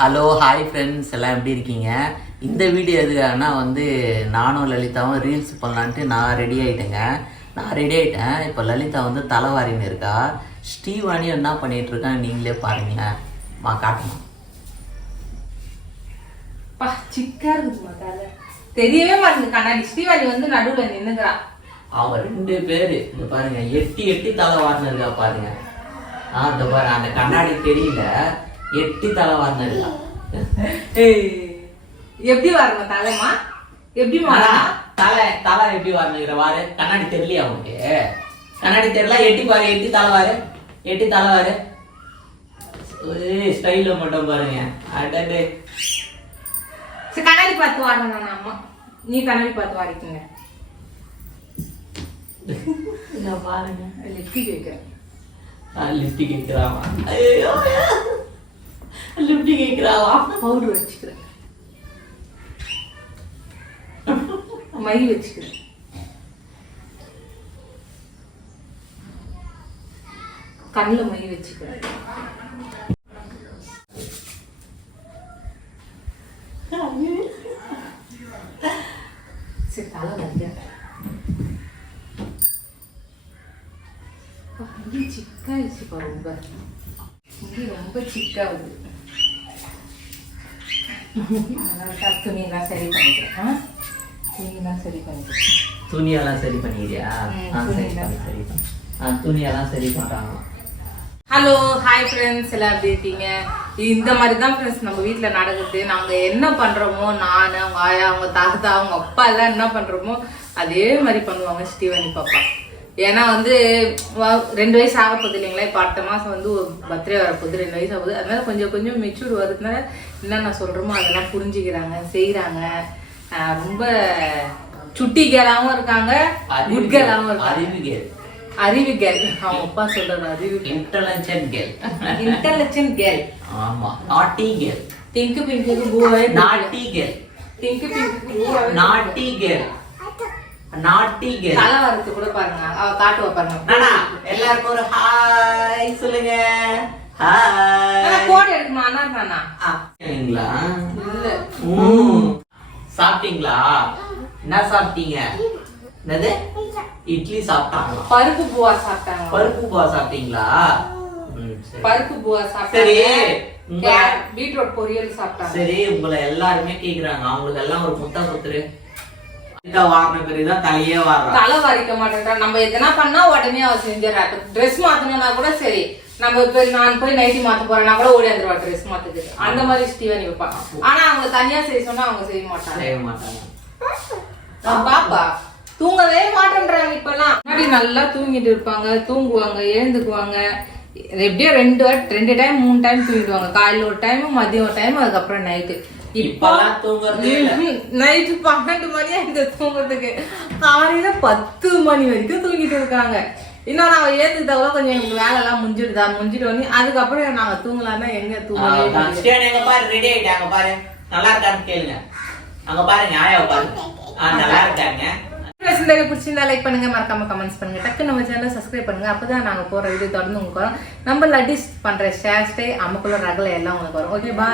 Hello hi friends எல்லாம் எப்படி இருக்கீங்க? இந்த வீடியோ எதுக்காகனா வந்து நானும் லலிதாவும் ரீல்ஸ் பண்ணலான்ட்டு நான் ரெடி ஆயிட்டேங்க. நான் ரெடி ஆயிட்டேன். இப்போ லலிதா வந்து தலைவாரின்னு இருக்கா. ஸ்ரீவாணி என்ன பண்ணிட்டு இருக்கான்னு நீங்களே பாருங்க. மா காட்டுமா. பா சிக்கா இருக்குமா தலை தெரியவே மாட்டேங்குது கண்ணாடி. ஸ்ரீவாணி வந்து நடுவுல நின்னுக்கிறா அவங்க ரெண்டு பேரு இந்த பாருங்க எட்டி எட்டி தலை வாரின்னு இருக்கா பாருங்க. ஆ இந்த பாருங்க அந்த கண்ணாடி தெரியல. எட்டி தலை ஏய், எப்படி வரணும் தலைமா? எப்படி வரணும் தலை தலை எப்படி வரணுங்கிற வாரு? கண்ணாடி தெரியலையா உனக்கு? கண்ணாடி தெரியல எட்டி பாரு எட்டி தலை வாரு. எட்டி தலை வாரு. ஸ்டைல மட்டும் பாருங்க. அடடே. சரி கண்ணாடி பார்த்து வரணும் அம்மா. நீ கண்ணாடி பார்த்து வாரிக்குங்க. பாருங்க. லிப்டிக் வைக்கிறேன். லிப்டி கேட்கிறாவா ஐயோ. லிப்டி கேட்கிறாவா பவுடர் வச்சுக்கிறேன். மை வச்சுக்கிறேன். கண்ணில் மை வச்சுக்கிறேன். சரி தலை வந்து சிக்காயிடுச்சு ரொம்ப. இங்கே ரொம்ப சிக்காகுது. அதனால துணியெல்லாம் சரி பண்ணிக்கிறேன்? துணியெல்லாம் சரி பண்ணிக்கிறேன். துணியெல்லாம் சரி பண்ணிக்கிறியா? ஆ சரி துணியெல்லாம். பண்ணு சரி. பண்ணு ஆ துணியெல்லாம் சரி பண்றாங்க. ஹலோ ஹாய் ஃப்ரெண்ட்ஸ் எல்லாம் எப்படி இருக்கீங்க? இந்த மாதிரி தான் ஃப்ரெண்ட்ஸ் நம்ம வீட்டில் நடக்குது. நாங்கள் என்ன பண்ணுறோமோ நான் அவங்க ஆயா அவங்க தாத்தா அவங்க அப்பா எல்லாம் என்ன பண்ணுறோமோ அதே மாதிரி பண்ணுவாங்க ஸ்டீவனி பாப்பா. ஏன்னா வந்து ரெண்டு வயசு ஆக போகுது இல்லைங்களா? இப்போ அடுத்த மாதம் வந்து ஒரு பர்த்டே வரப்போகுது ரெண்டு வயசு ஆகுது அதனால கொஞ்சம் கொஞ்சம் மெச்சூர் வருதுனால என்னென்ன சொல்கிறோமோ அதெல்லாம் புரிஞ்சுக்கிறாங்க செய்கிறாங்க ரொம்ப சுட்டி கேளாவும் இருக்காங்க குட் கேளாவும் இருக்காங்க. அறிவு கேள் அவங்க அப்பா சொல்றது அறிவு இன்டெலிஜென்ட் கேள் இன்டெலிஜென்ட் கேள் ஆமா. நாட்டி கேள் பிங்க் பிங்க்கு பூவே நாட்டி கேள் பிங்க் பிங்க்கு பூவே நாட்டி கேள் நாட்டி கேள் தலை வரத்து கூட பாருங்க. அவ காட்டுவா பாருங்க. எல்லாருக்கும் ஒரு ஹாய் சொல்லுங்க. ஹாய் கோடு எடுக்கணும்? அண்ணா தானா சரிங்களா? இல்ல. சாப்பிட்டீங்களா? என்ன சாப்பிட்டீங்க? என்னது? இட்லி சாப்பிட்டாங்களா? பருப்பு பூவா சாப்பிட்டாங்க. பருப்பு பா சாப்பிட்டீங்களா? சரி. பருப்பு பூவா சரி சாப்பிட்டாங்க கேரட், பீட்ரூட் பொரியல் சாப்பிட்டாங்க. சரி உங்களை எல்லாருமே கேக்குறாங்க. அவங்களுக்கு எல்லாம் ஒரு முத்தா குத்துரு தலையே தலை வரிக்க மாட்டேன்றா நம்ம எதனா பண்ணா உடனே அவ செஞ்சிடறா. ட்ரெஸ் மாத்தணும்னா கூட சரி. நம்ம இப்ப நான் போய் நைட்டி மாத்த போறேன்னா கூட ஓடி வந்துருவா ட்ரெஸ் மாத்துக்கு அந்த மாதிரி ஸ்டீவன் வைப்பா. ஆனா அவங்க தனியா செய்ய சொன்னா அவங்க செய்ய மாட்டாங்க. செய்ய மாட்டாங்க. பாப்பா. தூங்கவே மாட்டேன்றாங்க இப்பெல்லாம். முன்னாடி நல்லா தூங்கிட்டு இருப்பாங்க. தூங்குவாங்க எழுந்துக்குவாங்க. எப்படியோ ரெண்டு ரெண்டு டைம் மூணு டைம் தூங்கிடுவாங்க. காலையில ஒரு டைம் மதியம் ஒரு டைம் அதுக்கப்புறம் நைட்டு நைட்டு பன்னெண்டு மணியா இந்த தூங்குறதுக்கு. காலையில பத்து மணி வரைக்கும் தூங்கிட்டு இருக்காங்க. இன்னும் நாங்க ஏத்துக்கிட்டவளோ கொஞ்சம் எங்களுக்கு வேலை எல்லாம் முடிஞ்சிடுதா? முடிஞ்சிட்டு வந்து அதுக்கப்புறம் நாங்க தூங்கலாம்னா எங்க எங்க பாரு ரெடி ஆயிட்டாங்க பாரு. நல்லா இருக்கான்னு கேளுங்க. அங்க பாருங்க ஆயா பாருங்க நல்லா இருக்காங்க. இந்த பிடிச்சிருந்தா லைக் பண்ணுங்க. மறக்காம கமெண்ட்ஸ் பண்ணுங்க. டக்கு நம்ம சேனலை சப்ஸ்கிரைப் பண்ணுங்க. அப்பதான் நாங்க போற வீடியோ தொடர்ந்து உங்களுக்கு வரும். நம்ம லட்டிஸ் பண்ற ஷேர் ஸ்டே அம்மக்குள்ள ரகலை எல்லாம் உங்களுக்கு வரும். ஓகே பா